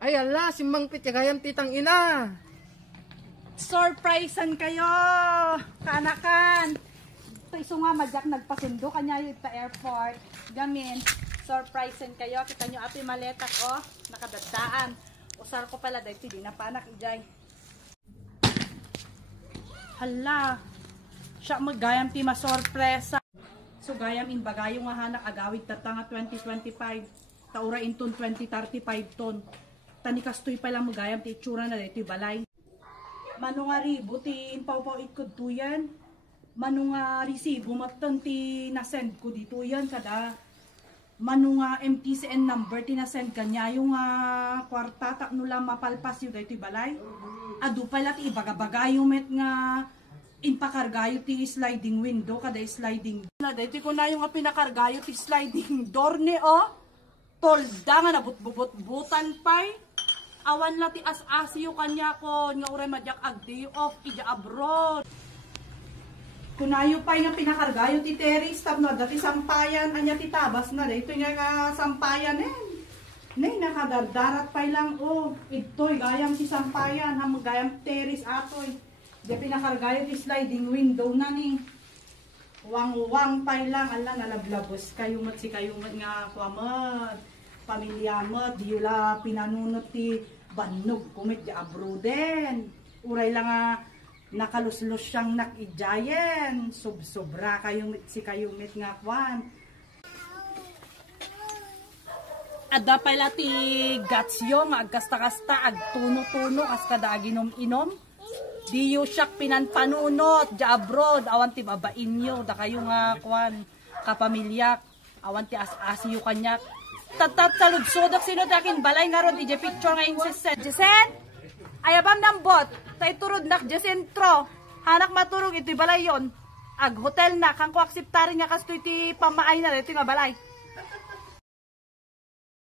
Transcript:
Ay ala, simbang pitagayam titang ina. Surprisean kayo, kanakan. Ito iso nga madyak nagpasundo kanya yung airport. Gamin, surprisean kayo. Kita nyo ato yung maletak nakadadaan. Usar ko pala dahil hindi na panak ijay. Hala, siya magayam ti masorpresa. So gayam in bagayong nga hanak agawid tatanga 2025. Taura inton 2035 ton. Tanikastoy pa lang magayam ti itsura na dito balay. Manong ribo ti impaw-paw ikod to yan. Manong resibo matan ti nasend ko dito yan kada. Manong MTCN number ti nasend kanya yung kwarta takno lang mapalpas yung dito balay. Adu pala ti ibagabagayo met nga inpakargayo ti sliding window kada sliding. Dito ko na yung pinakargayo ti sliding door ni Tolda nga nabut-but-butan pay. Awan la ti as-asiyo kanya ko nga uray madyak ag day off ija abroad. Kunayo pay nga pinakargayo ti terrace tapno dati sampayan anya ti tabas na dito nga sampayan Nay nakadardarat pay lang itoy gayam ti sampayan ham gayam terrace atoy. Di pinakargayo ti sliding window na ni. Wang-wang pay lang ala nalablabos kayo mat si kayo mat nga kwamat. Pamilya mo, di la pinanunot ti banog kumit di abroden. Uray lang nakaluslos siyang nakijayen. Sobra kayo si kayo mit nga kwan. Ada pala ti gatsyo nga agkasta-kasta agtuno-tuno as kada aginom-inom. Di yu siyak pinanpanunot di abroad awan ti babain nyo da kayo nga kwan kapamilyak awan ti as-asiyo kanyak. Tatalud sodak sino dakin balay nga ron ije picture nga insisent. Jesen, ayabam ng bot, tay turod nak Jesentro. Hanak maturog iti balay yon. Ag hotel na kang ko akseptarin nga kasto iti pamaay na dito nga balay.